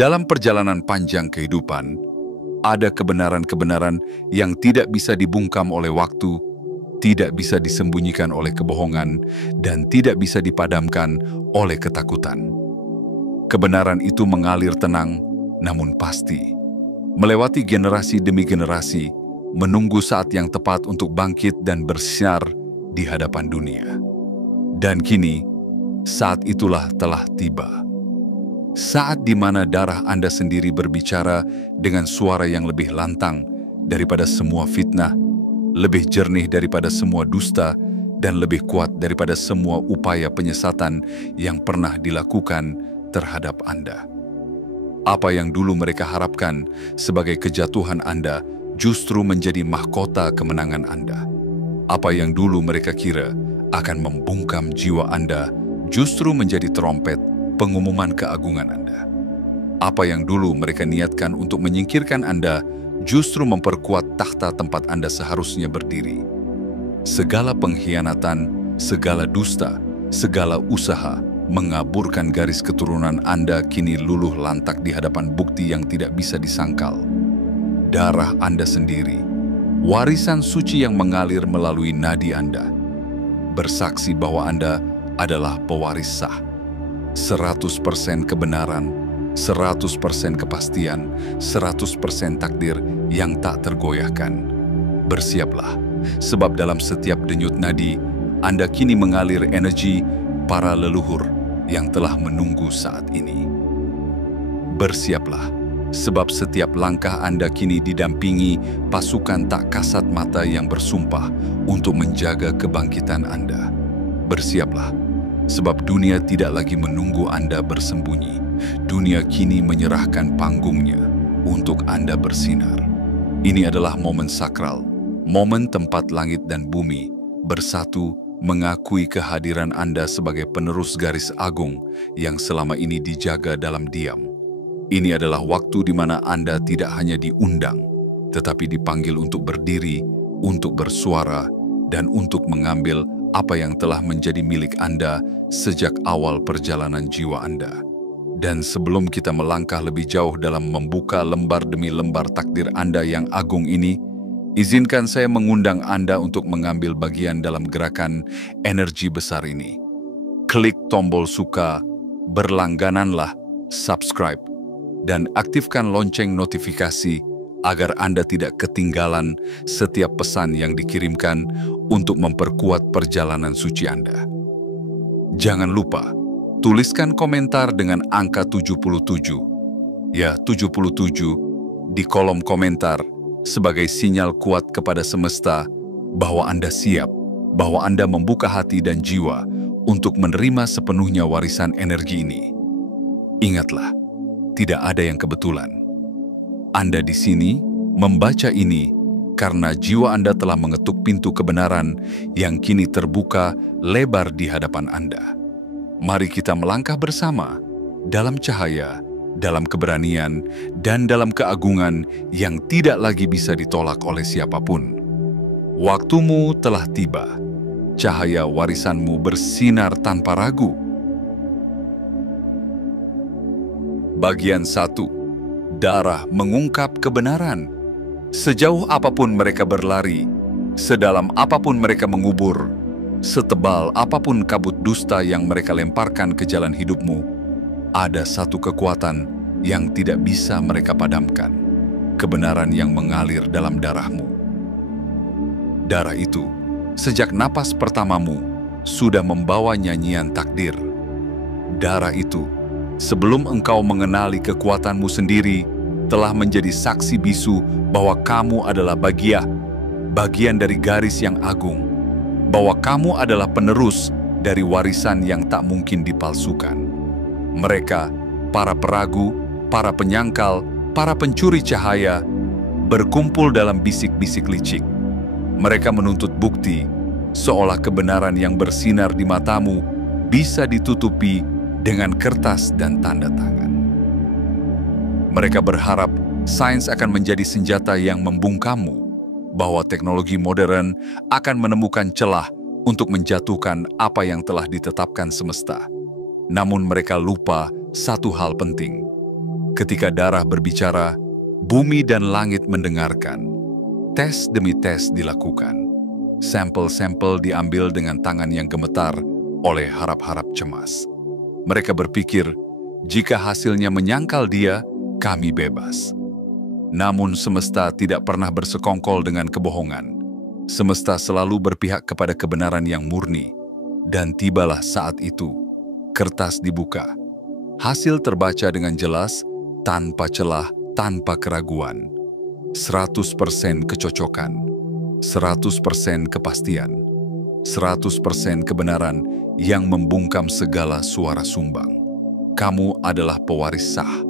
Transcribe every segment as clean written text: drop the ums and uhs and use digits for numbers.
Dalam perjalanan panjang kehidupan, ada kebenaran-kebenaran yang tidak bisa dibungkam oleh waktu, tidak bisa disembunyikan oleh kebohongan, dan tidak bisa dipadamkan oleh ketakutan. Kebenaran itu mengalir tenang, namun pasti. Melewati generasi demi generasi, menunggu saat yang tepat untuk bangkit dan bersinar di hadapan dunia. Dan kini, saat itulah telah tiba. Saat di mana darah Anda sendiri berbicara dengan suara yang lebih lantang daripada semua fitnah, lebih jernih daripada semua dusta, dan lebih kuat daripada semua upaya penyesatan yang pernah dilakukan terhadap Anda. Apa yang dulu mereka harapkan sebagai kejatuhan Anda justru menjadi mahkota kemenangan Anda. Apa yang dulu mereka kira akan membungkam jiwa Anda justru menjadi trompet pengumuman keagungan Anda. Apa yang dulu mereka niatkan untuk menyingkirkan Anda justru memperkuat takhta tempat Anda seharusnya berdiri. Segala pengkhianatan, segala dusta, segala usaha mengaburkan garis keturunan Anda kini luluh lantak di hadapan bukti yang tidak bisa disangkal. Darah Anda sendiri, warisan suci yang mengalir melalui nadi Anda, bersaksi bahwa Anda adalah pewaris sah. 100% kebenaran, 100% kepastian, 100% takdir yang tak tergoyahkan. Bersiaplah, sebab dalam setiap denyut nadi, Anda kini mengalir energi para leluhur yang telah menunggu saat ini. Bersiaplah, sebab setiap langkah Anda kini didampingi pasukan tak kasat mata yang bersumpah untuk menjaga kebangkitan Anda. Bersiaplah, sebab dunia tidak lagi menunggu Anda bersembunyi. Dunia kini menyerahkan panggungnya untuk Anda bersinar. Ini adalah momen sakral, momen tempat langit dan bumi bersatu mengakui kehadiran Anda sebagai penerus garis agung yang selama ini dijaga dalam diam. Ini adalah waktu di mana Anda tidak hanya diundang, tetapi dipanggil untuk berdiri, untuk bersuara, dan untuk mengambil apa yang telah menjadi milik Anda sejak awal perjalanan jiwa Anda. Dan sebelum kita melangkah lebih jauh dalam membuka lembar demi lembar takdir Anda yang agung ini, izinkan saya mengundang Anda untuk mengambil bagian dalam gerakan energi besar ini. Klik tombol suka, berlanggananlah, subscribe, dan aktifkan lonceng notifikasi agar Anda tidak ketinggalan setiap pesan yang dikirimkan untuk memperkuat perjalanan suci Anda. Jangan lupa, tuliskan komentar dengan angka 77, ya 77, di kolom komentar sebagai sinyal kuat kepada semesta bahwa Anda siap, bahwa Anda membuka hati dan jiwa untuk menerima sepenuhnya warisan energi ini. Ingatlah, tidak ada yang kebetulan. Anda di sini membaca ini karena jiwa Anda telah mengetuk pintu kebenaran yang kini terbuka lebar di hadapan Anda. Mari kita melangkah bersama dalam cahaya, dalam keberanian, dan dalam keagungan yang tidak lagi bisa ditolak oleh siapapun. Waktumu telah tiba. Cahaya warisanmu bersinar tanpa ragu. Bagian 1. Darah mengungkap kebenaran. Sejauh apapun mereka berlari, sedalam apapun mereka mengubur, setebal apapun kabut dusta yang mereka lemparkan ke jalan hidupmu, ada satu kekuatan yang tidak bisa mereka padamkan. Kebenaran yang mengalir dalam darahmu. Darah itu, sejak napas pertamamu, sudah membawa nyanyian takdir. Darah itu, sebelum engkau mengenali kekuatanmu sendiri, telah menjadi saksi bisu bahwa kamu adalah bagian dari garis yang agung, bahwa kamu adalah penerus dari warisan yang tak mungkin dipalsukan. Mereka, para peragu, para penyangkal, para pencuri cahaya, berkumpul dalam bisik-bisik licik. Mereka menuntut bukti, seolah kebenaran yang bersinar di matamu bisa ditutupi dengan kertas dan tanda tangan. Mereka berharap sains akan menjadi senjata yang membungkammu, bahwa teknologi modern akan menemukan celah untuk menjatuhkan apa yang telah ditetapkan semesta. Namun mereka lupa satu hal penting. Ketika darah berbicara, bumi dan langit mendengarkan. Tes demi tes dilakukan. Sampel-sampel diambil dengan tangan yang gemetar oleh harap-harap cemas. Mereka berpikir, jika hasilnya menyangkal dia, kami bebas. Namun semesta tidak pernah bersekongkol dengan kebohongan. Semesta selalu berpihak kepada kebenaran yang murni. Dan tibalah saat itu, kertas dibuka. Hasil terbaca dengan jelas, tanpa celah, tanpa keraguan. 100% kecocokan, 100% kepastian, 100% kebenaran yang membungkam segala suara sumbang. Kamu adalah pewaris sah.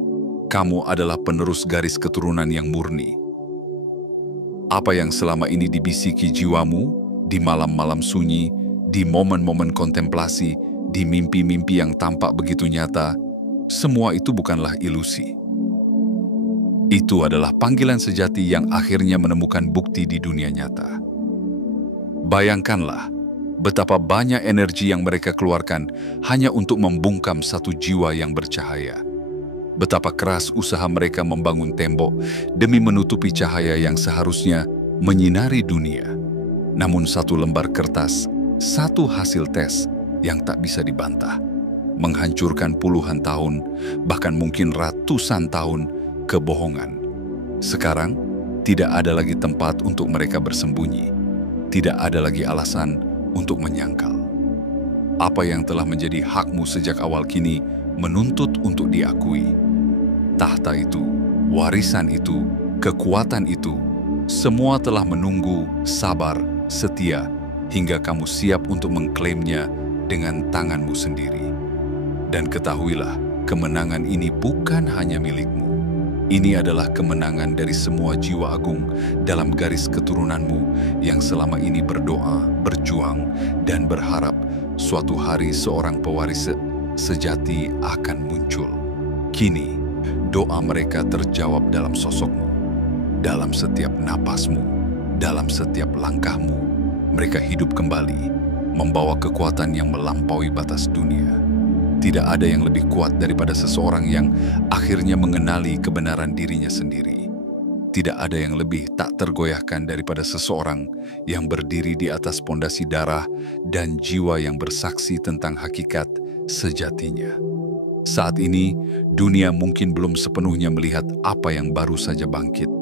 Kamu adalah penerus garis keturunan yang murni. Apa yang selama ini dibisiki jiwamu, di malam-malam sunyi, di momen-momen kontemplasi, di mimpi-mimpi yang tampak begitu nyata, semua itu bukanlah ilusi. Itu adalah panggilan sejati yang akhirnya menemukan bukti di dunia nyata. Bayangkanlah betapa banyak energi yang mereka keluarkan hanya untuk membungkam satu jiwa yang bercahaya. Betapa keras usaha mereka membangun tembok demi menutupi cahaya yang seharusnya menyinari dunia. Namun satu lembar kertas, satu hasil tes yang tak bisa dibantah, menghancurkan puluhan tahun, bahkan mungkin ratusan tahun kebohongan. Sekarang, tidak ada lagi tempat untuk mereka bersembunyi. Tidak ada lagi alasan untuk menyangkal. Apa yang telah menjadi hakmu sejak awal kini menuntut untuk diakui. Tahta itu, warisan itu, kekuatan itu, semua telah menunggu, sabar, setia, hingga kamu siap untuk mengklaimnya dengan tanganmu sendiri. Dan ketahuilah, kemenangan ini bukan hanya milikmu. Ini adalah kemenangan dari semua jiwa agung dalam garis keturunanmu yang selama ini berdoa, berjuang, dan berharap suatu hari seorang pewaris sejati akan muncul. Kini, doa mereka terjawab dalam sosokmu, dalam setiap napasmu, dalam setiap langkahmu. Mereka hidup kembali, membawa kekuatan yang melampaui batas dunia. Tidak ada yang lebih kuat daripada seseorang yang akhirnya mengenali kebenaran dirinya sendiri. Tidak ada yang lebih tak tergoyahkan daripada seseorang yang berdiri di atas pondasi darah dan jiwa yang bersaksi tentang hakikat sejatinya. Saat ini, dunia mungkin belum sepenuhnya melihat apa yang baru saja bangkit.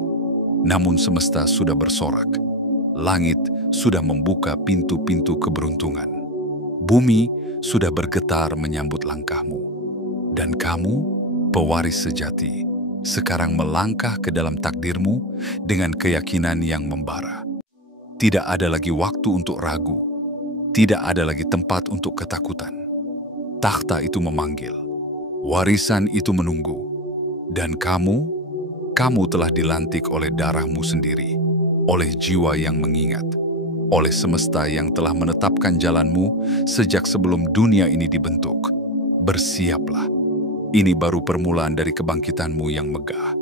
Namun semesta sudah bersorak. Langit sudah membuka pintu-pintu keberuntungan. Bumi sudah bergetar menyambut langkahmu. Dan kamu, pewaris sejati, sekarang melangkah ke dalam takdirmu dengan keyakinan yang membara. Tidak ada lagi waktu untuk ragu. Tidak ada lagi tempat untuk ketakutan. Takhta itu memanggil. Warisan itu menunggu. Dan kamu telah dilantik oleh darahmu sendiri, oleh jiwa yang mengingat, oleh semesta yang telah menetapkan jalanmu sejak sebelum dunia ini dibentuk. Bersiaplah. Ini baru permulaan dari kebangkitanmu yang megah.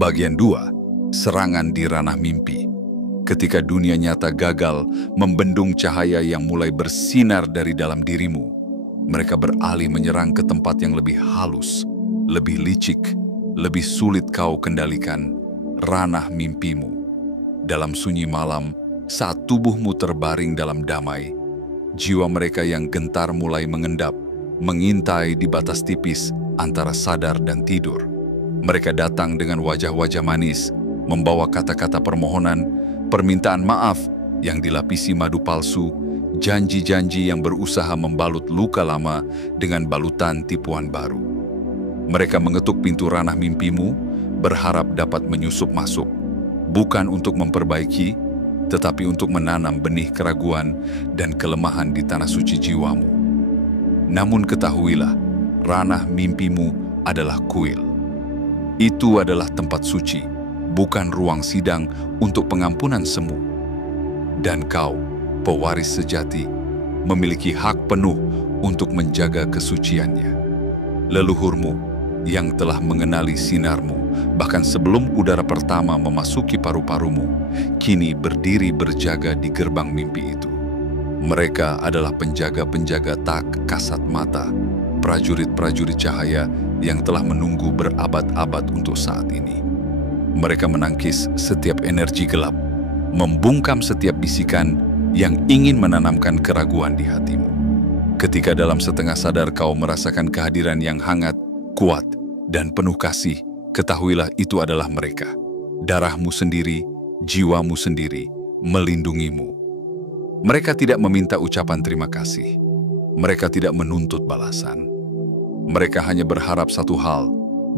Bagian 2. Serangan di ranah mimpi. Ketika dunia nyata gagal membendung cahaya yang mulai bersinar dari dalam dirimu, mereka beralih menyerang ke tempat yang lebih halus, lebih licik, lebih sulit kau kendalikan, ranah mimpimu. Dalam sunyi malam, saat tubuhmu terbaring dalam damai, jiwa mereka yang gentar mulai mengendap, mengintai di batas tipis antara sadar dan tidur. Mereka datang dengan wajah-wajah manis, membawa kata-kata permohonan, permintaan maaf yang dilapisi madu palsu, janji-janji yang berusaha membalut luka lama dengan balutan tipuan baru. Mereka mengetuk pintu ranah mimpimu, berharap dapat menyusup masuk. Bukan untuk memperbaiki, tetapi untuk menanam benih keraguan dan kelemahan di tanah suci jiwamu. Namun ketahuilah, ranah mimpimu adalah kuil. Itu adalah tempat suci, bukan ruang sidang untuk pengampunan semu. Dan kau, pewaris sejati, memiliki hak penuh untuk menjaga kesuciannya. Leluhurmu yang telah mengenali sinarmu, bahkan sebelum udara pertama memasuki paru-parumu, kini berdiri berjaga di gerbang mimpi itu. Mereka adalah penjaga-penjaga tak kasat mata, prajurit-prajurit cahaya yang telah menunggu berabad-abad untuk saat ini. Mereka menangkis setiap energi gelap, membungkam setiap bisikan yang ingin menanamkan keraguan di hatimu. Ketika dalam setengah sadar kau merasakan kehadiran yang hangat, kuat, dan penuh kasih, ketahuilah itu adalah mereka. Darahmu sendiri, jiwamu sendiri, melindungimu. Mereka tidak meminta ucapan terima kasih. Mereka tidak menuntut balasan. Mereka hanya berharap satu hal,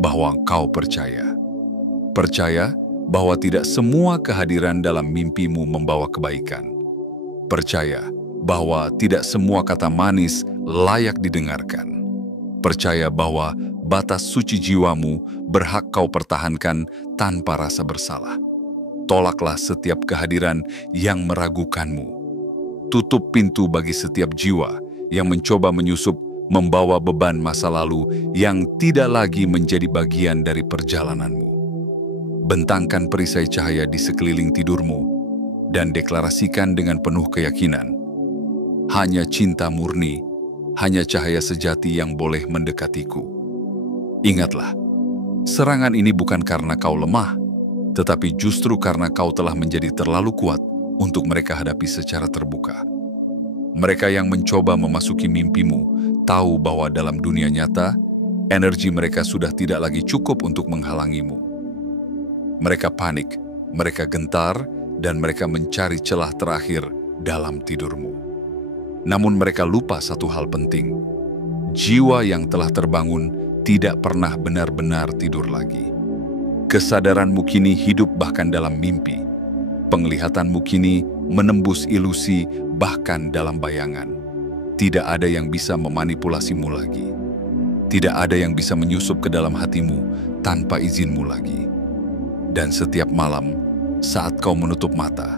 bahwa kau percaya. Percaya bahwa tidak semua kehadiran dalam mimpimu membawa kebaikan. Percaya bahwa tidak semua kata manis layak didengarkan. Percaya bahwa batas suci jiwamu berhak kau pertahankan tanpa rasa bersalah. Tolaklah setiap kehadiran yang meragukanmu. Tutup pintu bagi setiap jiwa yang mencoba menyusup membawa beban masa lalu yang tidak lagi menjadi bagian dari perjalananmu. Bentangkan perisai cahaya di sekeliling tidurmu dan deklarasikan dengan penuh keyakinan, hanya cinta murni, hanya cahaya sejati yang boleh mendekatiku. Ingatlah, serangan ini bukan karena kau lemah, tetapi justru karena kau telah menjadi terlalu kuat untuk mereka hadapi secara terbuka. Mereka yang mencoba memasuki mimpimu tahu bahwa dalam dunia nyata, energi mereka sudah tidak lagi cukup untuk menghalangimu. Mereka panik, mereka gentar, dan mereka mencari celah terakhir dalam tidurmu. Namun mereka lupa satu hal penting. Jiwa yang telah terbangun tidak pernah benar-benar tidur lagi. Kesadaranmu kini hidup bahkan dalam mimpi. Penglihatanmu kini menembus ilusi bahkan dalam bayangan. Tidak ada yang bisa memanipulasimu lagi. Tidak ada yang bisa menyusup ke dalam hatimu tanpa izinmu lagi. Dan setiap malam, saat kau menutup mata,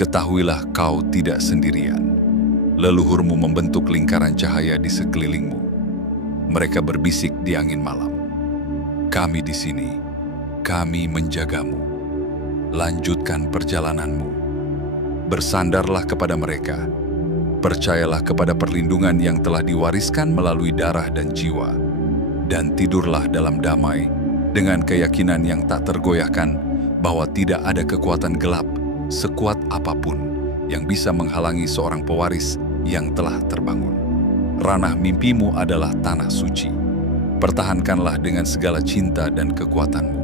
ketahuilah kau tidak sendirian. Leluhurmu membentuk lingkaran cahaya di sekelilingmu. Mereka berbisik di angin malam. Kami di sini, kami menjagamu. Lanjutkan perjalananmu. Bersandarlah kepada mereka. Percayalah kepada perlindungan yang telah diwariskan melalui darah dan jiwa. Dan tidurlah dalam damai dengan keyakinan yang tak tergoyahkan bahwa tidak ada kekuatan gelap sekuat apapun yang bisa menghalangi seorang pewaris yang telah terbangun. Ranah mimpimu adalah tanah suci. Pertahankanlah dengan segala cinta dan kekuatanmu.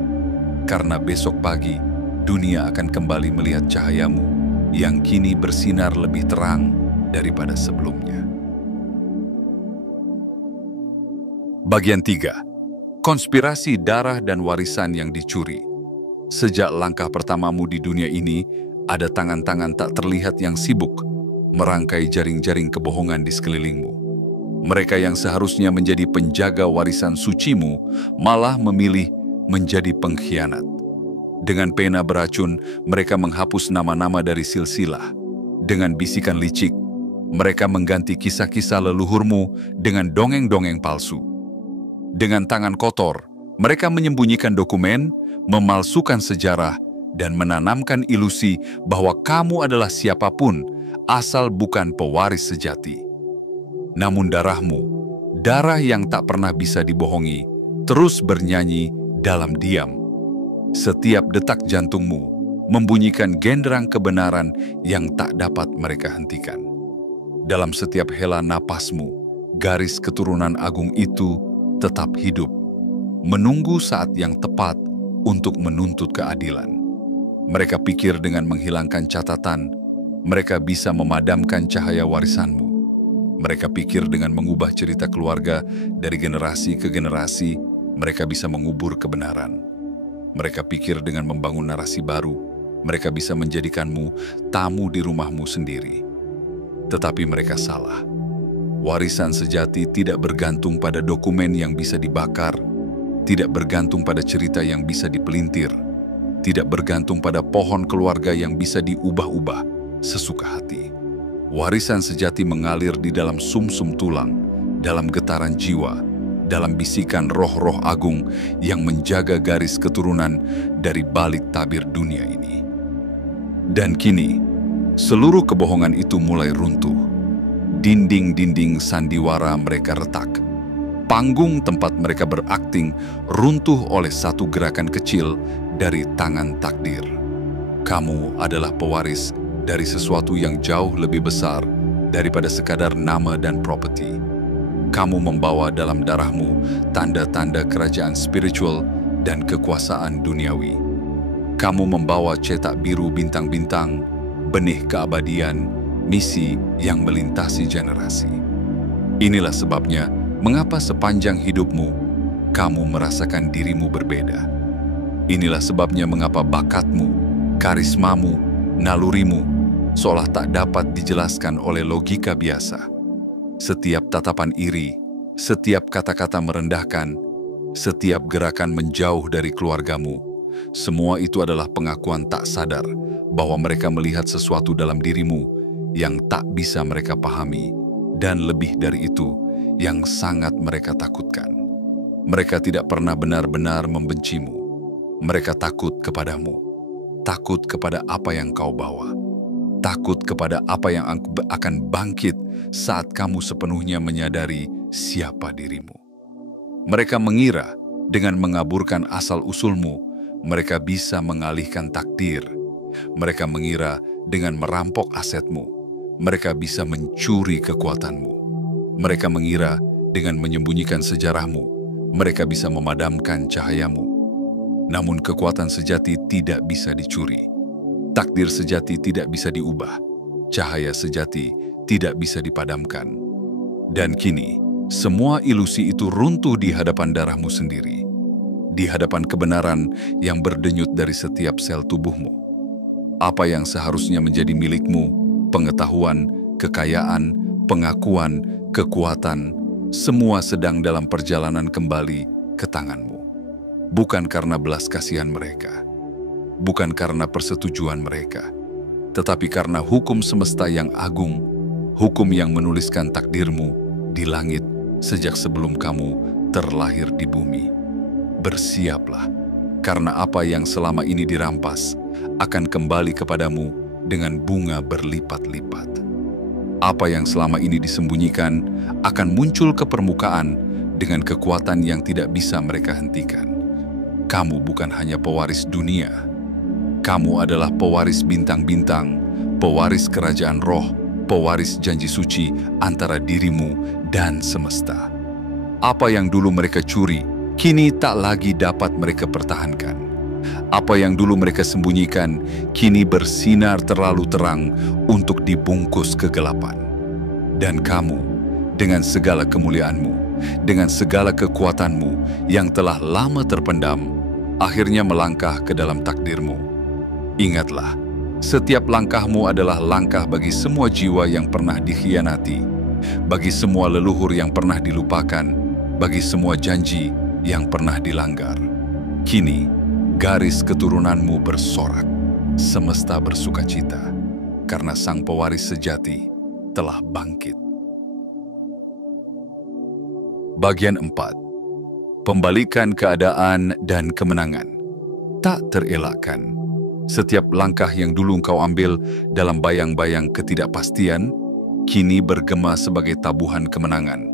Karena besok pagi, dunia akan kembali melihat cahayamu yang kini bersinar lebih terang daripada sebelumnya. Bagian 3. Konspirasi darah dan warisan yang dicuri. Sejak langkah pertamamu di dunia ini, ada tangan-tangan tak terlihat yang sibuk merangkai jaring-jaring kebohongan di sekelilingmu. Mereka yang seharusnya menjadi penjaga warisan sucimu malah memilih menjadi pengkhianat. Dengan pena beracun, mereka menghapus nama-nama dari silsilah. Dengan bisikan licik, mereka mengganti kisah-kisah leluhurmu dengan dongeng-dongeng palsu. Dengan tangan kotor, mereka menyembunyikan dokumen, memalsukan sejarah, dan menanamkan ilusi bahwa kamu adalah siapapun asal bukan pewaris sejati. Namun darahmu, darah yang tak pernah bisa dibohongi, terus bernyanyi dalam diam. Setiap detak jantungmu membunyikan genderang kebenaran yang tak dapat mereka hentikan. Dalam setiap hela napasmu, garis keturunan agung itu tetap hidup, menunggu saat yang tepat untuk menuntut keadilan. Mereka pikir dengan menghilangkan catatan, mereka bisa memadamkan cahaya warisanmu. Mereka pikir dengan mengubah cerita keluarga dari generasi ke generasi, mereka bisa mengubur kebenaran. Mereka pikir dengan membangun narasi baru, mereka bisa menjadikanmu tamu di rumahmu sendiri. Tetapi mereka salah. Warisan sejati tidak bergantung pada dokumen yang bisa dibakar, tidak bergantung pada cerita yang bisa dipelintir, tidak bergantung pada pohon keluarga yang bisa diubah-ubah sesuka hati. Warisan sejati mengalir di dalam sumsum tulang, dalam getaran jiwa, dalam bisikan roh-roh agung yang menjaga garis keturunan dari balik tabir dunia ini. Dan kini, seluruh kebohongan itu mulai runtuh. Dinding-dinding sandiwara mereka retak. Panggung tempat mereka berakting runtuh oleh satu gerakan kecil dari tangan takdir. Kamu adalah pewaris dari sesuatu yang jauh lebih besar daripada sekadar nama dan properti. Kamu membawa dalam darahmu tanda-tanda kerajaan spiritual dan kekuasaan duniawi. Kamu membawa cetak biru bintang-bintang, benih keabadian, misi yang melintasi generasi. Inilah sebabnya mengapa sepanjang hidupmu, kamu merasakan dirimu berbeda. Inilah sebabnya mengapa bakatmu, karismamu, nalurimu, seolah tak dapat dijelaskan oleh logika biasa. Setiap tatapan iri, setiap kata-kata merendahkan, setiap gerakan menjauh dari keluargamu, semua itu adalah pengakuan tak sadar bahwa mereka melihat sesuatu dalam dirimu yang tak bisa mereka pahami, dan lebih dari itu, yang sangat mereka takutkan. Mereka tidak pernah benar-benar membencimu. Mereka takut kepadamu. Takut kepada apa yang kau bawa. Takut kepada apa yang akan bangkit saat kamu sepenuhnya menyadari siapa dirimu. Mereka mengira dengan mengaburkan asal-usulmu, mereka bisa mengalihkan takdir. Mereka mengira dengan merampok asetmu, mereka bisa mencuri kekuatanmu. Mereka mengira dengan menyembunyikan sejarahmu, mereka bisa memadamkan cahayamu. Namun kekuatan sejati tidak bisa dicuri. Takdir sejati tidak bisa diubah. Cahaya sejati tidak bisa dipadamkan. Dan kini, semua ilusi itu runtuh di hadapan darahmu sendiri. Di hadapan kebenaran yang berdenyut dari setiap sel tubuhmu. Apa yang seharusnya menjadi milikmu, pengetahuan, kekayaan, pengakuan, kekuatan, semua sedang dalam perjalanan kembali ke tanganmu. Bukan karena belas kasihan mereka, bukan karena persetujuan mereka, tetapi karena hukum semesta yang agung, hukum yang menuliskan takdirmu di langit sejak sebelum kamu terlahir di bumi. Bersiaplah, karena apa yang selama ini dirampas akan kembali kepadamu dengan bunga berlipat-lipat. Apa yang selama ini disembunyikan akan muncul ke permukaan dengan kekuatan yang tidak bisa mereka hentikan. Kamu bukan hanya pewaris dunia. Kamu adalah pewaris bintang-bintang, pewaris kerajaan roh, pewaris janji suci antara dirimu dan semesta. Apa yang dulu mereka curi, kini tak lagi dapat mereka pertahankan. Apa yang dulu mereka sembunyikan, kini bersinar terlalu terang untuk dibungkus kegelapan. Dan kamu, dengan segala kemuliaanmu, dengan segala kekuatanmu yang telah lama terpendam, akhirnya melangkah ke dalam takdirmu. Ingatlah, setiap langkahmu adalah langkah bagi semua jiwa yang pernah dikhianati, bagi semua leluhur yang pernah dilupakan, bagi semua janji yang pernah dilanggar. Kini, garis keturunanmu bersorak, semesta bersukacita, karena sang pewaris sejati telah bangkit. Bagian 4. Pembalikan keadaan dan kemenangan. Tak terelakkan. Setiap langkah yang dulu engkau ambil dalam bayang-bayang ketidakpastian, kini bergema sebagai tabuhan kemenangan.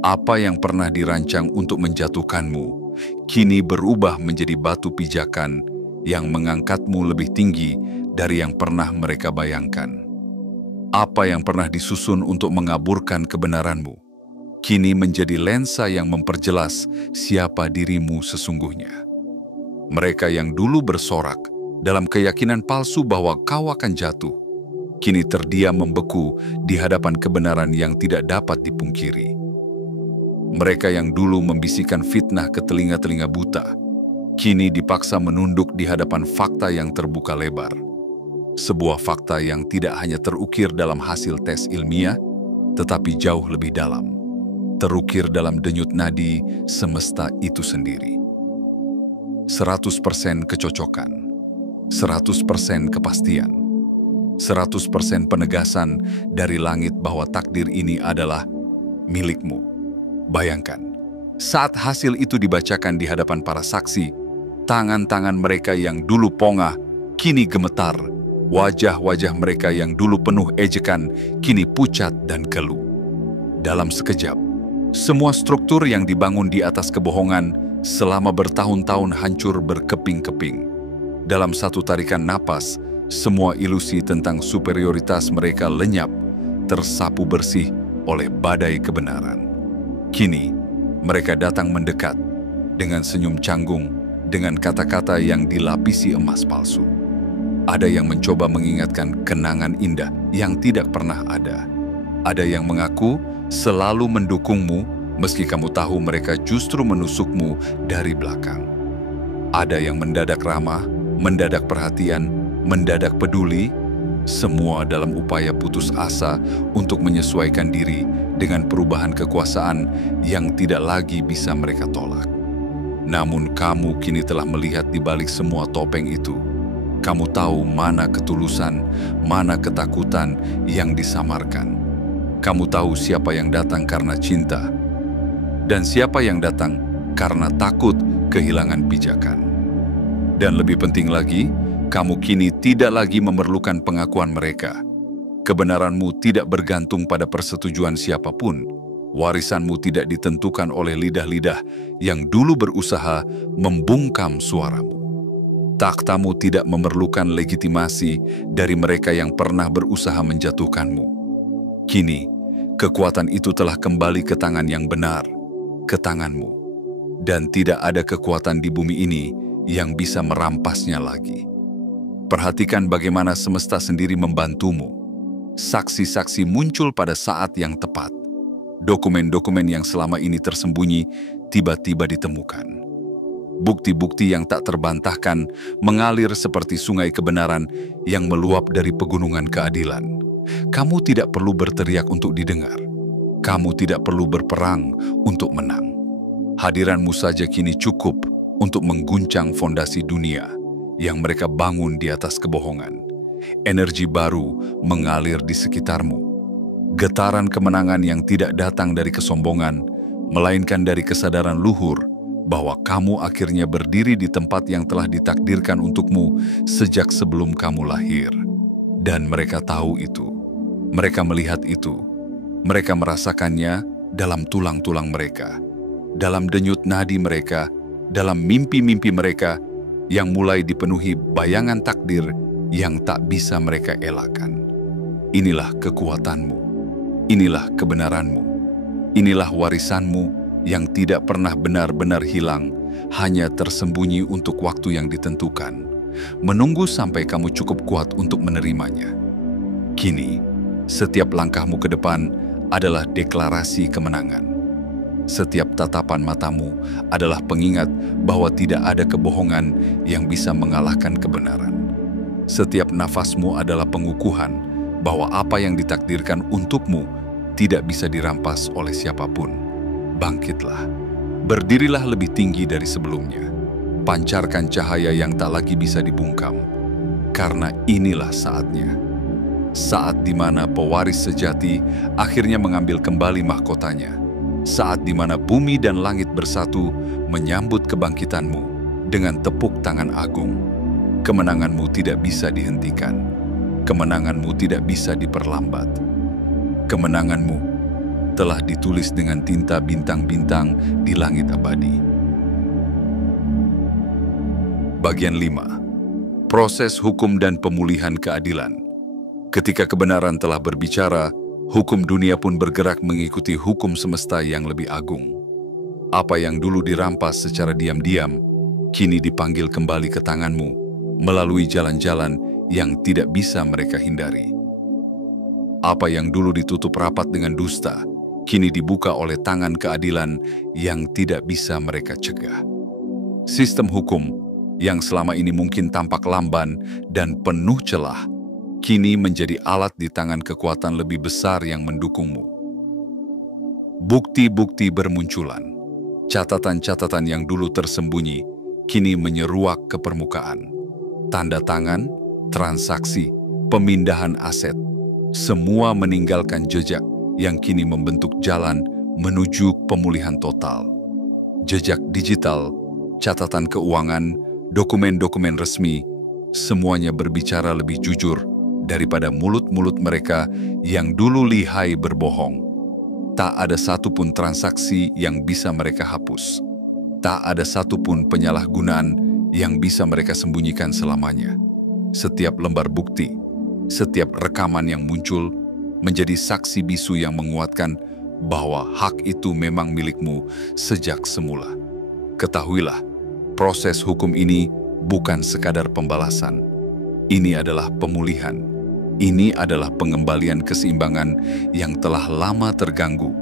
Apa yang pernah dirancang untuk menjatuhkanmu, kini berubah menjadi batu pijakan yang mengangkatmu lebih tinggi dari yang pernah mereka bayangkan. Apa yang pernah disusun untuk mengaburkan kebenaranmu, kini menjadi lensa yang memperjelas siapa dirimu sesungguhnya. Mereka yang dulu bersorak dalam keyakinan palsu bahwa kau akan jatuh, kini terdiam membeku di hadapan kebenaran yang tidak dapat dipungkiri. Mereka yang dulu membisikkan fitnah ke telinga-telinga buta, kini dipaksa menunduk di hadapan fakta yang terbuka lebar. Sebuah fakta yang tidak hanya terukir dalam hasil tes ilmiah, tetapi jauh lebih dalam. Terukir dalam denyut nadi semesta itu sendiri. 100% kecocokan, 100% kepastian, 100% penegasan dari langit bahwa takdir ini adalah milikmu. Bayangkan, saat hasil itu dibacakan di hadapan para saksi, tangan-tangan mereka yang dulu pongah kini gemetar, wajah-wajah mereka yang dulu penuh ejekan kini pucat dan keluh. Dalam sekejap, Semua struktur yang dibangun di atas kebohongan selama bertahun-tahun hancur berkeping-keping. Dalam satu tarikan napas, semua ilusi tentang superioritas mereka lenyap, tersapu bersih oleh badai kebenaran. Kini, mereka datang mendekat dengan senyum canggung, dengan kata-kata yang dilapisi emas palsu. Ada yang mencoba mengingatkan kenangan indah yang tidak pernah ada. Ada yang mengaku selalu mendukungmu, meski kamu tahu mereka justru menusukmu dari belakang. Ada yang mendadak ramah, mendadak perhatian, mendadak peduli, semua dalam upaya putus asa untuk menyesuaikan diri dengan perubahan kekuasaan yang tidak lagi bisa mereka tolak. Namun kamu kini telah melihat di balik semua topeng itu. Kamu tahu mana ketulusan, mana ketakutan yang disamarkan. Kamu tahu siapa yang datang karena cinta, dan siapa yang datang karena takut kehilangan pijakan. Dan lebih penting lagi, kamu kini tidak lagi memerlukan pengakuan mereka. Kebenaranmu tidak bergantung pada persetujuan siapapun. Warisanmu tidak ditentukan oleh lidah-lidah yang dulu berusaha membungkam suaramu. Takhtamu tidak memerlukan legitimasi dari mereka yang pernah berusaha menjatuhkanmu. Kini, kekuatan itu telah kembali ke tangan yang benar, ke tanganmu. Dan tidak ada kekuatan di bumi ini yang bisa merampasnya lagi. Perhatikan bagaimana semesta sendiri membantumu. Saksi-saksi muncul pada saat yang tepat. Dokumen-dokumen yang selama ini tersembunyi tiba-tiba ditemukan. Bukti-bukti yang tak terbantahkan mengalir seperti sungai kebenaran yang meluap dari pegunungan keadilan. Kamu tidak perlu berteriak untuk didengar. Kamu tidak perlu berperang untuk menang. Hadiranmu saja kini cukup untuk mengguncang fondasi dunia yang mereka bangun di atas kebohongan. Energi baru mengalir di sekitarmu. Getaran kemenangan yang tidak datang dari kesombongan, melainkan dari kesadaran luhur bahwa kamu akhirnya berdiri di tempat yang telah ditakdirkan untukmu sejak sebelum kamu lahir. Dan mereka tahu itu. Mereka melihat itu. Mereka merasakannya dalam tulang-tulang mereka, dalam denyut nadi mereka, dalam mimpi-mimpi mereka yang mulai dipenuhi bayangan takdir yang tak bisa mereka elakkan. Inilah kekuatanmu. Inilah kebenaranmu. Inilah warisanmu yang tidak pernah benar-benar hilang, hanya tersembunyi untuk waktu yang ditentukan, menunggu sampai kamu cukup kuat untuk menerimanya. Kini, setiap langkahmu ke depan adalah deklarasi kemenangan. Setiap tatapan matamu adalah pengingat bahwa tidak ada kebohongan yang bisa mengalahkan kebenaran. Setiap nafasmu adalah pengukuhan bahwa apa yang ditakdirkan untukmu tidak bisa dirampas oleh siapapun. Bangkitlah, berdirilah lebih tinggi dari sebelumnya. Pancarkan cahaya yang tak lagi bisa dibungkam, karena inilah saatnya. Saat di mana pewaris sejati akhirnya mengambil kembali mahkotanya. Saat di mana bumi dan langit bersatu menyambut kebangkitanmu dengan tepuk tangan agung. Kemenanganmu tidak bisa dihentikan. Kemenanganmu tidak bisa diperlambat. Kemenanganmu telah ditulis dengan tinta bintang-bintang di langit abadi. Bagian 5. Proses hukum dan pemulihan keadilan. Ketika kebenaran telah berbicara, hukum dunia pun bergerak mengikuti hukum semesta yang lebih agung. Apa yang dulu dirampas secara diam-diam, kini dipanggil kembali ke tanganmu melalui jalan-jalan yang tidak bisa mereka hindari. Apa yang dulu ditutup rapat dengan dusta, kini dibuka oleh tangan keadilan yang tidak bisa mereka cegah. Sistem hukum yang selama ini mungkin tampak lamban dan penuh celah, kini menjadi alat di tangan kekuatan lebih besar yang mendukungmu. Bukti-bukti bermunculan. Catatan-catatan yang dulu tersembunyi, kini menyeruak ke permukaan. Tanda tangan, transaksi, pemindahan aset, semua meninggalkan jejak yang kini membentuk jalan menuju pemulihan total. Jejak digital, catatan keuangan, dokumen-dokumen resmi, semuanya berbicara lebih jujur daripada mulut-mulut mereka yang dulu lihai berbohong. Tak ada satupun transaksi yang bisa mereka hapus. Tak ada satupun penyalahgunaan yang bisa mereka sembunyikan selamanya. Setiap lembar bukti, setiap rekaman yang muncul menjadi saksi bisu yang menguatkan bahwa hak itu memang milikmu sejak semula. Ketahuilah, proses hukum ini bukan sekadar pembalasan. Ini adalah pemulihan. Ini adalah pengembalian keseimbangan yang telah lama terganggu.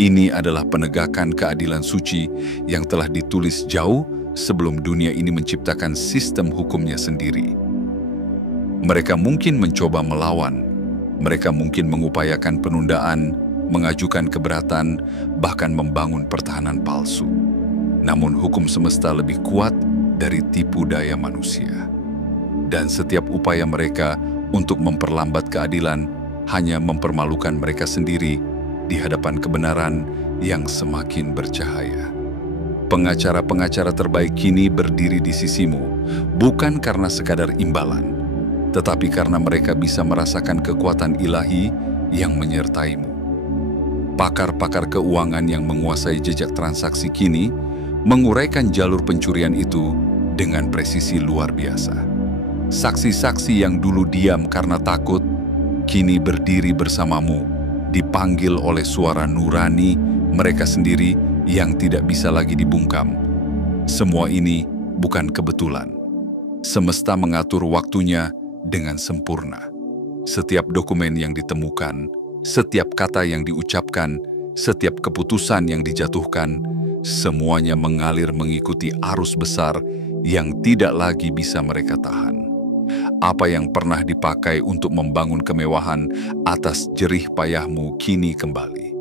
Ini adalah penegakan keadilan suci yang telah ditulis jauh sebelum dunia ini menciptakan sistem hukumnya sendiri. Mereka mungkin mencoba melawan, mereka mungkin mengupayakan penundaan, mengajukan keberatan, bahkan membangun pertahanan palsu. Namun hukum semesta lebih kuat dari tipu daya manusia. Dan setiap upaya mereka untuk memperlambat keadilan hanya mempermalukan mereka sendiri di hadapan kebenaran yang semakin bercahaya. Pengacara-pengacara terbaik kini berdiri di sisimu, bukan karena sekadar imbalan, tetapi karena mereka bisa merasakan kekuatan ilahi yang menyertaimu. Pakar-pakar keuangan yang menguasai jejak transaksi kini menguraikan jalur pencurian itu dengan presisi luar biasa. Saksi-saksi yang dulu diam karena takut, kini berdiri bersamamu, dipanggil oleh suara nurani mereka sendiri yang tidak bisa lagi dibungkam. Semua ini bukan kebetulan. Semesta mengatur waktunya dengan sempurna. Setiap dokumen yang ditemukan, setiap kata yang diucapkan, setiap keputusan yang dijatuhkan, semuanya mengalir mengikuti arus besar yang tidak lagi bisa mereka tahan. Apa yang pernah dipakai untuk membangun kemewahan atas jerih payahmu kini kembali.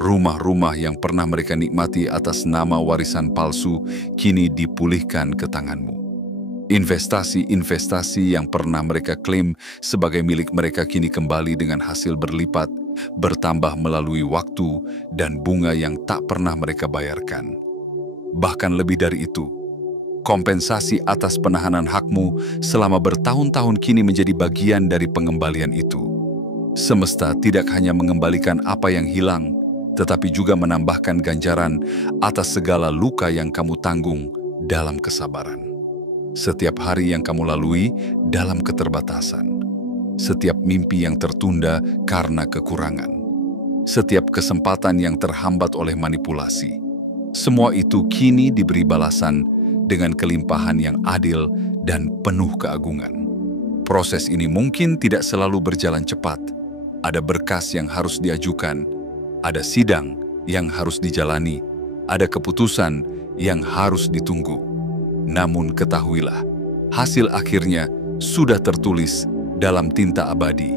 Rumah-rumah yang pernah mereka nikmati atas nama warisan palsu kini dipulihkan ke tanganmu. Investasi-investasi yang pernah mereka klaim sebagai milik mereka kini kembali dengan hasil berlipat, bertambah melalui waktu dan bunga yang tak pernah mereka bayarkan. Bahkan lebih dari itu, kompensasi atas penahanan hakmu selama bertahun-tahun kini menjadi bagian dari pengembalian itu. Semesta tidak hanya mengembalikan apa yang hilang, tetapi juga menambahkan ganjaran atas segala luka yang kamu tanggung dalam kesabaran. Setiap hari yang kamu lalui dalam keterbatasan, setiap mimpi yang tertunda karena kekurangan, setiap kesempatan yang terhambat oleh manipulasi, semua itu kini diberi balasan dengan kelimpahan yang adil dan penuh keagungan. Proses ini mungkin tidak selalu berjalan cepat. Ada berkas yang harus diajukan, ada sidang yang harus dijalani, ada keputusan yang harus ditunggu. Namun ketahuilah, hasil akhirnya sudah tertulis dalam tinta abadi.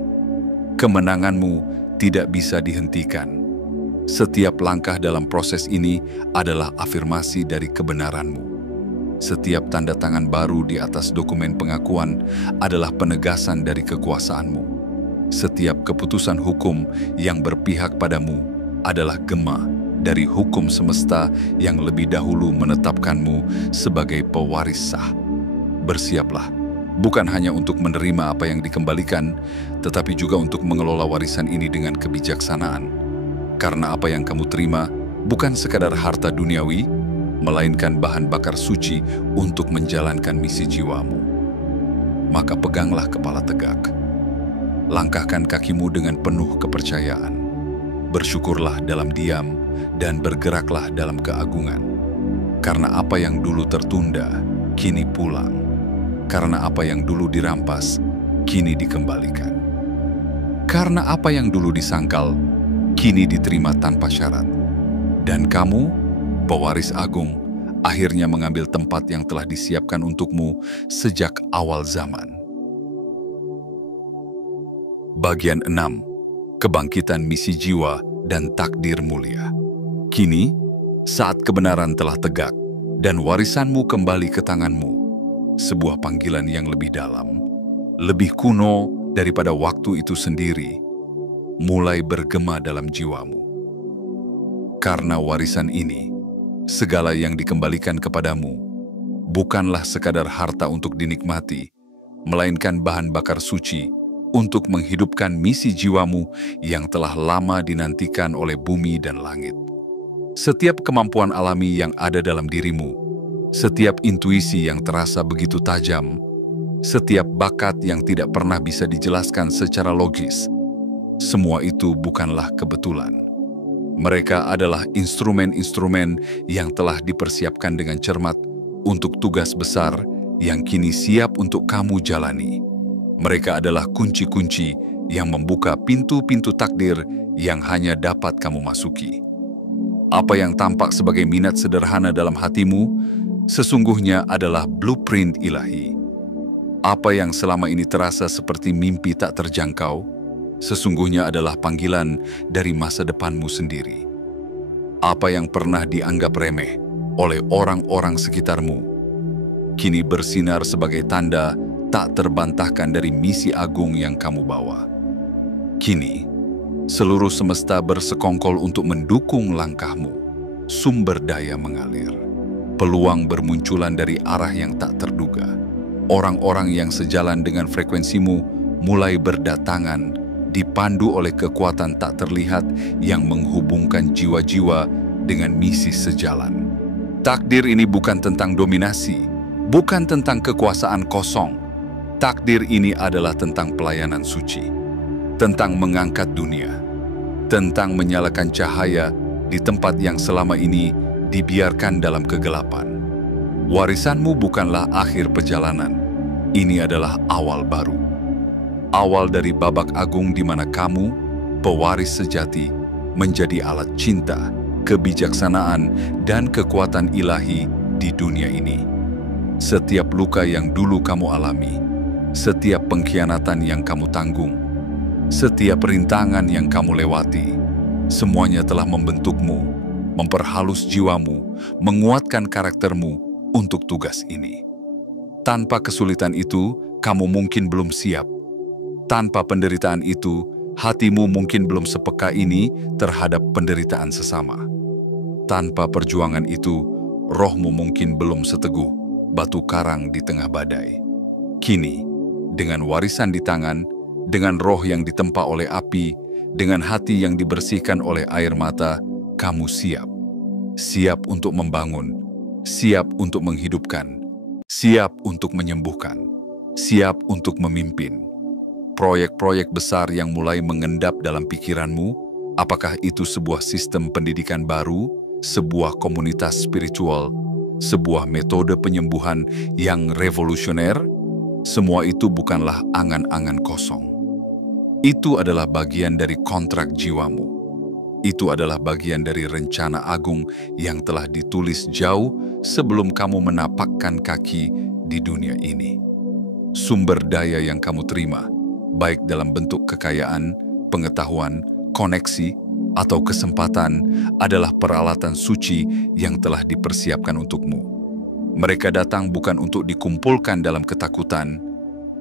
Kemenanganmu tidak bisa dihentikan. Setiap langkah dalam proses ini adalah afirmasi dari kebenaranmu. Setiap tanda tangan baru di atas dokumen pengakuan adalah penegasan dari kekuasaanmu. Setiap keputusan hukum yang berpihak padamu adalah gema dari hukum semesta yang lebih dahulu menetapkanmu sebagai pewaris sah. Bersiaplah, bukan hanya untuk menerima apa yang dikembalikan, tetapi juga untuk mengelola warisan ini dengan kebijaksanaan. Karena apa yang kamu terima bukan sekadar harta duniawi, melainkan bahan bakar suci untuk menjalankan misi jiwamu. Maka peganglah kepala tegak. Langkahkan kakimu dengan penuh kepercayaan. Bersyukurlah dalam diam dan bergeraklah dalam keagungan. Karena apa yang dulu tertunda, kini pulang. Karena apa yang dulu dirampas, kini dikembalikan. Karena apa yang dulu disangkal, kini diterima tanpa syarat. Dan kamu, pewaris agung, akhirnya mengambil tempat yang telah disiapkan untukmu sejak awal zaman. Bagian 6. Kebangkitan misi jiwa dan takdir mulia. Kini, saat kebenaran telah tegak dan warisanmu kembali ke tanganmu, sebuah panggilan yang lebih dalam, lebih kuno daripada waktu itu sendiri, mulai bergema dalam jiwamu. Karena warisan ini, segala yang dikembalikan kepadamu, bukanlah sekadar harta untuk dinikmati, melainkan bahan bakar suci untuk menghidupkan misi jiwamu yang telah lama dinantikan oleh bumi dan langit. Setiap kemampuan alami yang ada dalam dirimu, setiap intuisi yang terasa begitu tajam, setiap bakat yang tidak pernah bisa dijelaskan secara logis, semua itu bukanlah kebetulan. Mereka adalah instrumen-instrumen yang telah dipersiapkan dengan cermat untuk tugas besar yang kini siap untuk kamu jalani. Mereka adalah kunci-kunci yang membuka pintu-pintu takdir yang hanya dapat kamu masuki. Apa yang tampak sebagai minat sederhana dalam hatimu, sesungguhnya adalah blueprint ilahi. Apa yang selama ini terasa seperti mimpi tak terjangkau, sesungguhnya adalah panggilan dari masa depanmu sendiri. Apa yang pernah dianggap remeh oleh orang-orang sekitarmu, kini bersinar sebagai tanda tak terbantahkan dari misi agung yang kamu bawa. Kini, seluruh semesta bersekongkol untuk mendukung langkahmu. Sumber daya mengalir. Peluang bermunculan dari arah yang tak terduga. Orang-orang yang sejalan dengan frekuensimu mulai berdatangan, dipandu oleh kekuatan tak terlihat yang menghubungkan jiwa-jiwa dengan misi sejalan. Takdir ini bukan tentang dominasi, bukan tentang kekuasaan kosong. Takdir ini adalah tentang pelayanan suci, tentang mengangkat dunia, tentang menyalakan cahaya di tempat yang selama ini dibiarkan dalam kegelapan. Warisanmu bukanlah akhir perjalanan, ini adalah awal baru. Awal dari babak agung di mana kamu, pewaris sejati, menjadi alat cinta, kebijaksanaan, dan kekuatan ilahi di dunia ini. Setiap luka yang dulu kamu alami, setiap pengkhianatan yang kamu tanggung, setiap rintangan yang kamu lewati, semuanya telah membentukmu, memperhalus jiwamu, menguatkan karaktermu untuk tugas ini. Tanpa kesulitan itu, kamu mungkin belum siap. Tanpa penderitaan itu, hatimu mungkin belum sepeka ini terhadap penderitaan sesama. Tanpa perjuangan itu, rohmu mungkin belum seteguh batu karang di tengah badai. Kini, dengan warisan di tangan, dengan roh yang ditempa oleh api, dengan hati yang dibersihkan oleh air mata, kamu siap. Siap untuk membangun, siap untuk menghidupkan, siap untuk menyembuhkan, siap untuk memimpin. Proyek-proyek besar yang mulai mengendap dalam pikiranmu, apakah itu sebuah sistem pendidikan baru, sebuah komunitas spiritual, sebuah metode penyembuhan yang revolusioner, semua itu bukanlah angan-angan kosong. Itu adalah bagian dari kontrak jiwamu. Itu adalah bagian dari rencana agung yang telah ditulis jauh sebelum kamu menapakkan kaki di dunia ini. Sumber daya yang kamu terima, baik dalam bentuk kekayaan, pengetahuan, koneksi, atau kesempatan, adalah peralatan suci yang telah dipersiapkan untukmu. Mereka datang bukan untuk dikumpulkan dalam ketakutan,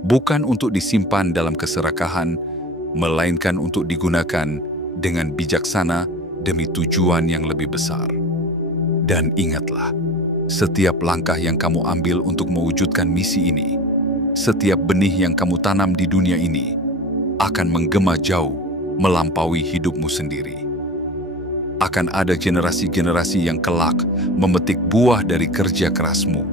bukan untuk disimpan dalam keserakahan, melainkan untuk digunakan dengan bijaksana demi tujuan yang lebih besar. Dan ingatlah, setiap langkah yang kamu ambil untuk mewujudkan misi ini, setiap benih yang kamu tanam di dunia ini, akan menggema jauh melampaui hidupmu sendiri. Akan ada generasi-generasi yang kelak memetik buah dari kerja kerasmu.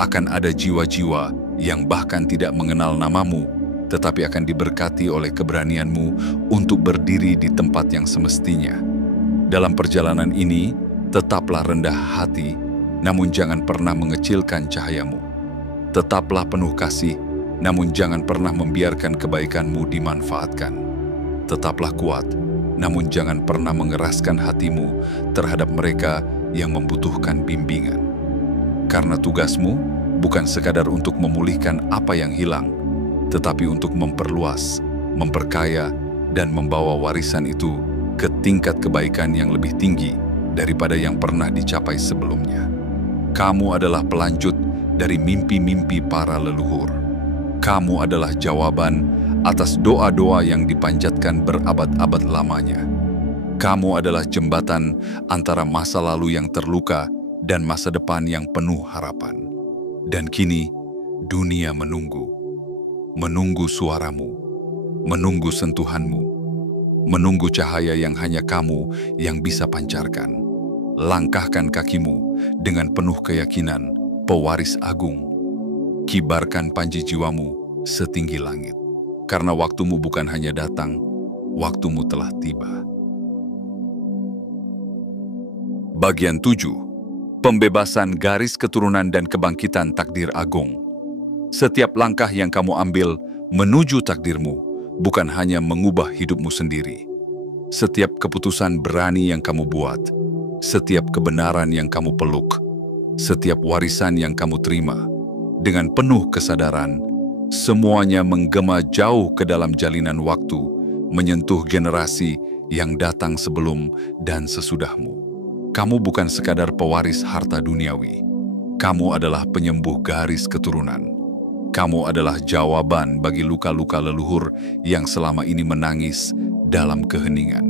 Akan ada jiwa-jiwa yang bahkan tidak mengenal namamu, tetapi akan diberkati oleh keberanianmu untuk berdiri di tempat yang semestinya. Dalam perjalanan ini, tetaplah rendah hati, namun jangan pernah mengecilkan cahayamu. Tetaplah penuh kasih, namun jangan pernah membiarkan kebaikanmu dimanfaatkan. Tetaplah kuat, namun jangan pernah mengeraskan hatimu terhadap mereka yang membutuhkan bimbingan. Karena tugasmu bukan sekadar untuk memulihkan apa yang hilang, tetapi untuk memperluas, memperkaya, dan membawa warisan itu ke tingkat kebaikan yang lebih tinggi daripada yang pernah dicapai sebelumnya. Kamu adalah pelanjut dari mimpi-mimpi para leluhur. Kamu adalah jawaban atas doa-doa yang dipanjatkan berabad-abad lamanya. Kamu adalah jembatan antara masa lalu yang terluka dan masa depan yang penuh harapan. Dan kini, dunia menunggu suaramu, menunggu sentuhanmu, menunggu cahaya yang hanya kamu yang bisa pancarkan. Langkahkan kakimu dengan penuh keyakinan, pewaris agung. Kibarkan panji jiwamu setinggi langit, karena waktumu bukan hanya datang, waktumu telah tiba. Bagian 7. Pembebasan garis keturunan dan kebangkitan takdir agung. Setiap langkah yang kamu ambil menuju takdirmu bukan hanya mengubah hidupmu sendiri. Setiap keputusan berani yang kamu buat, setiap kebenaran yang kamu peluk, setiap warisan yang kamu terima, dengan penuh kesadaran, semuanya menggema jauh ke dalam jalinan waktu, menyentuh generasi yang datang sebelum dan sesudahmu. Kamu bukan sekadar pewaris harta duniawi. Kamu adalah penyembuh garis keturunan. Kamu adalah jawaban bagi luka-luka leluhur yang selama ini menangis dalam keheningan.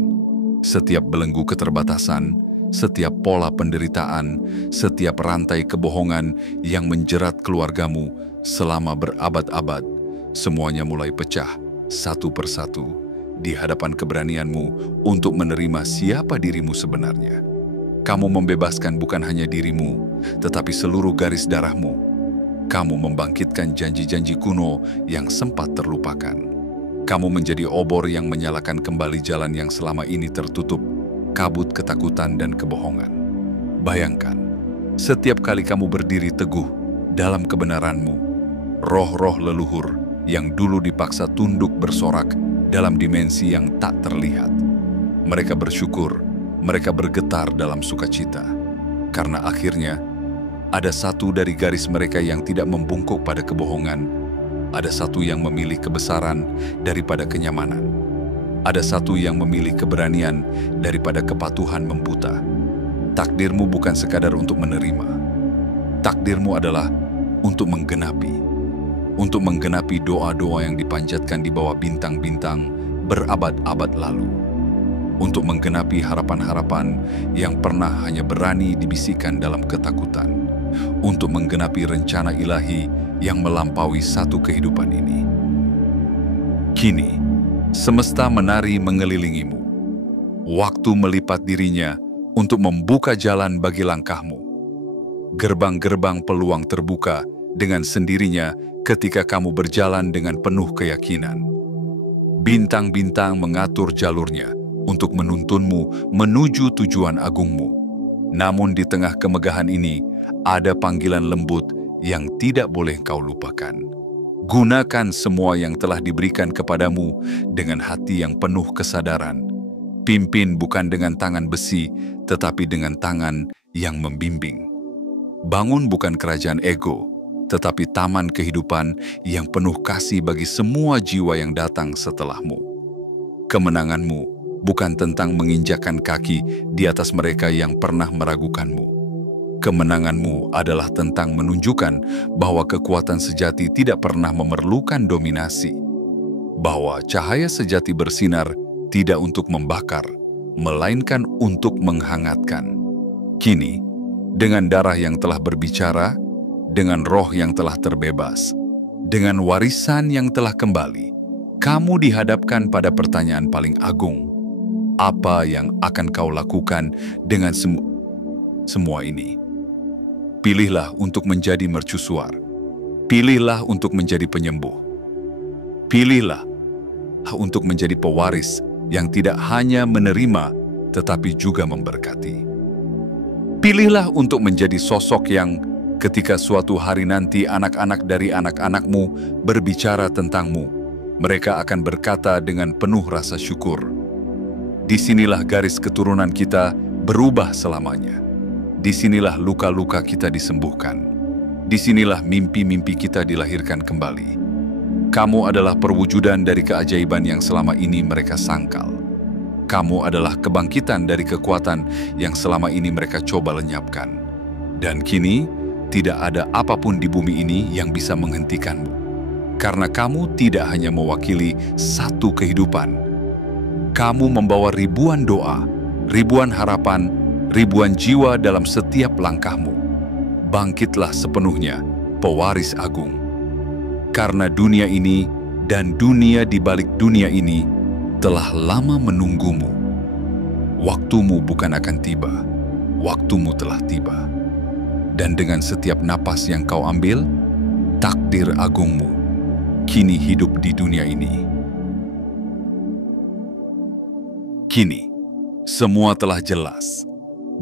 Setiap belenggu keterbatasan, setiap pola penderitaan, setiap rantai kebohongan yang menjerat keluargamu selama berabad-abad, semuanya mulai pecah satu persatu di hadapan keberanianmu untuk menerima siapa dirimu sebenarnya. Kamu membebaskan bukan hanya dirimu, tetapi seluruh garis darahmu. Kamu membangkitkan janji-janji kuno yang sempat terlupakan. Kamu menjadi obor yang menyalakan kembali jalan yang selama ini tertutup, kabut ketakutan dan kebohongan. Bayangkan, setiap kali kamu berdiri teguh dalam kebenaranmu, roh-roh leluhur yang dulu dipaksa tunduk bersorak dalam dimensi yang tak terlihat. Mereka bersyukur, mereka bergetar dalam sukacita, karena akhirnya ada satu dari garis mereka yang tidak membungkuk pada kebohongan, ada satu yang memilih kebesaran daripada kenyamanan. Ada satu yang memilih keberanian daripada kepatuhan membuta. Takdirmu bukan sekadar untuk menerima. Takdirmu adalah untuk menggenapi. Untuk menggenapi doa-doa yang dipanjatkan di bawah bintang-bintang berabad-abad lalu. Untuk menggenapi harapan-harapan yang pernah hanya berani dibisikkan dalam ketakutan. Untuk menggenapi rencana ilahi yang melampaui satu kehidupan ini. Kini, semesta menari mengelilingimu. Waktu melipat dirinya untuk membuka jalan bagi langkahmu. Gerbang-gerbang peluang terbuka dengan sendirinya ketika kamu berjalan dengan penuh keyakinan. Bintang-bintang mengatur jalurnya untuk menuntunmu menuju tujuan agungmu. Namun di tengah kemegahan ini, ada panggilan lembut yang tidak boleh kau lupakan. Gunakan semua yang telah diberikan kepadamu dengan hati yang penuh kesadaran. Pimpin bukan dengan tangan besi, tetapi dengan tangan yang membimbing. Bangun bukan kerajaan ego, tetapi taman kehidupan yang penuh kasih bagi semua jiwa yang datang setelahmu. Kemenanganmu bukan tentang menginjakkan kaki di atas mereka yang pernah meragukanmu. Kemenanganmu adalah tentang menunjukkan bahwa kekuatan sejati tidak pernah memerlukan dominasi. Bahwa cahaya sejati bersinar tidak untuk membakar, melainkan untuk menghangatkan. Kini, dengan darah yang telah berbicara, dengan roh yang telah terbebas, dengan warisan yang telah kembali, kamu dihadapkan pada pertanyaan paling agung. Apa yang akan kau lakukan dengan semua ini? Pilihlah untuk menjadi mercusuar. Pilihlah untuk menjadi penyembuh. Pilihlah untuk menjadi pewaris yang tidak hanya menerima, tetapi juga memberkati. Pilihlah untuk menjadi sosok yang ketika suatu hari nanti anak-anak dari anak-anakmu berbicara tentangmu, mereka akan berkata dengan penuh rasa syukur, "Disinilah garis keturunan kita berubah selamanya. Disinilah luka-luka kita disembuhkan. Disinilah mimpi-mimpi kita dilahirkan kembali." Kamu adalah perwujudan dari keajaiban yang selama ini mereka sangkal. Kamu adalah kebangkitan dari kekuatan yang selama ini mereka coba lenyapkan. Dan kini, tidak ada apapun di bumi ini yang bisa menghentikanmu. Karena kamu tidak hanya mewakili satu kehidupan. Kamu membawa ribuan doa, ribuan harapan, ribuan jiwa dalam setiap langkahmu. Bangkitlah sepenuhnya, pewaris agung. Karena dunia ini Dan dunia di balik dunia ini telah lama menunggumu. Waktumu bukan akan tiba, waktumu telah tiba. Dan dengan setiap napas yang kau ambil, takdir agungmu kini hidup di dunia ini. Kini, semua telah jelas.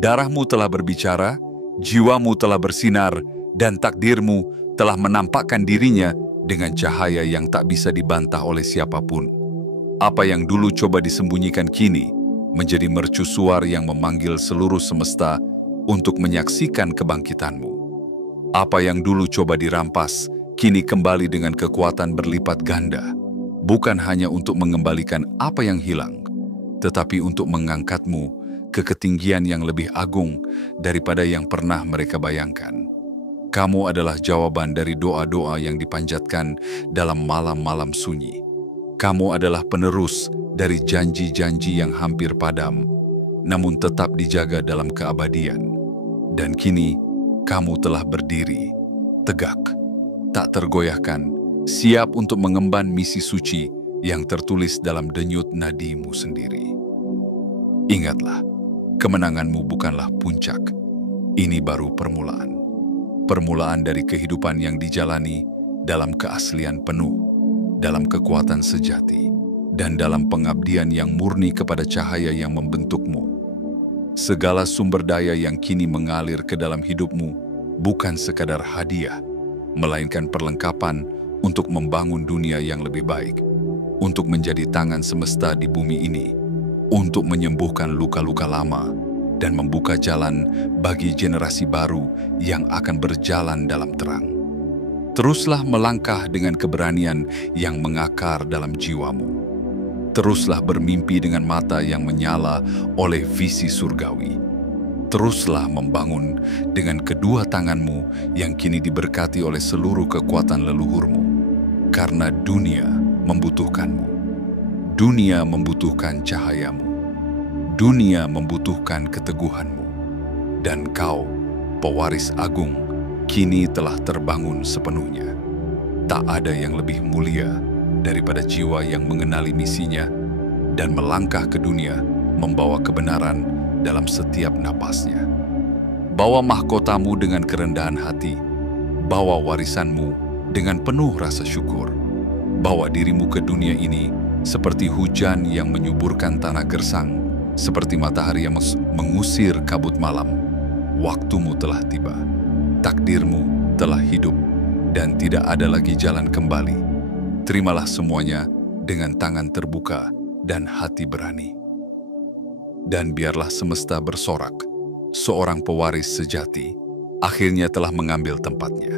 Darahmu telah berbicara, jiwamu telah bersinar, dan takdirmu telah menampakkan dirinya dengan cahaya yang tak bisa dibantah oleh siapapun. Apa yang dulu coba disembunyikan kini menjadi mercusuar yang memanggil seluruh semesta untuk menyaksikan kebangkitanmu. Apa yang dulu coba dirampas kini kembali dengan kekuatan berlipat ganda, bukan hanya untuk mengembalikan apa yang hilang, tetapi untuk mengangkatmu ke ketinggian yang lebih agung daripada yang pernah mereka bayangkan. Kamu adalah jawaban dari doa-doa yang dipanjatkan dalam malam-malam sunyi. Kamu adalah penerus dari janji-janji yang hampir padam, namun tetap dijaga dalam keabadian. Dan kini, kamu telah berdiri, tegak, tak tergoyahkan, siap untuk mengemban misi suci yang tertulis dalam denyut nadimu sendiri. Ingatlah, kemenanganmu bukanlah puncak, ini baru permulaan. Permulaan dari kehidupan yang dijalani dalam keaslian penuh, dalam kekuatan sejati, dan dalam pengabdian yang murni kepada cahaya yang membentukmu. Segala sumber daya yang kini mengalir ke dalam hidupmu bukan sekadar hadiah, melainkan perlengkapan untuk membangun dunia yang lebih baik, untuk menjadi tangan semesta di bumi ini, untuk menyembuhkan luka-luka lama, dan membuka jalan bagi generasi baru yang akan berjalan dalam terang. Teruslah melangkah dengan keberanian yang mengakar dalam jiwamu. Teruslah bermimpi dengan mata yang menyala oleh visi surgawi. Teruslah membangun dengan kedua tanganmu yang kini diberkati oleh seluruh kekuatan leluhurmu. Karena dunia membutuhkanmu. Dunia membutuhkan cahayamu. Dunia membutuhkan keteguhanmu, dan kau, pewaris agung, kini telah terbangun sepenuhnya. Tak ada yang lebih mulia daripada jiwa yang mengenali misinya dan melangkah ke dunia membawa kebenaran dalam setiap napasnya. Bawa mahkotamu dengan kerendahan hati, bawa warisanmu dengan penuh rasa syukur. Bawa dirimu ke dunia ini seperti hujan yang menyuburkan tanah gersang, seperti matahari yang mengusir kabut malam. Waktumu telah tiba, takdirmu telah hidup, dan tidak ada lagi jalan kembali. Terimalah semuanya dengan tangan terbuka dan hati berani. Dan biarlah semesta bersorak, seorang pewaris sejati akhirnya telah mengambil tempatnya.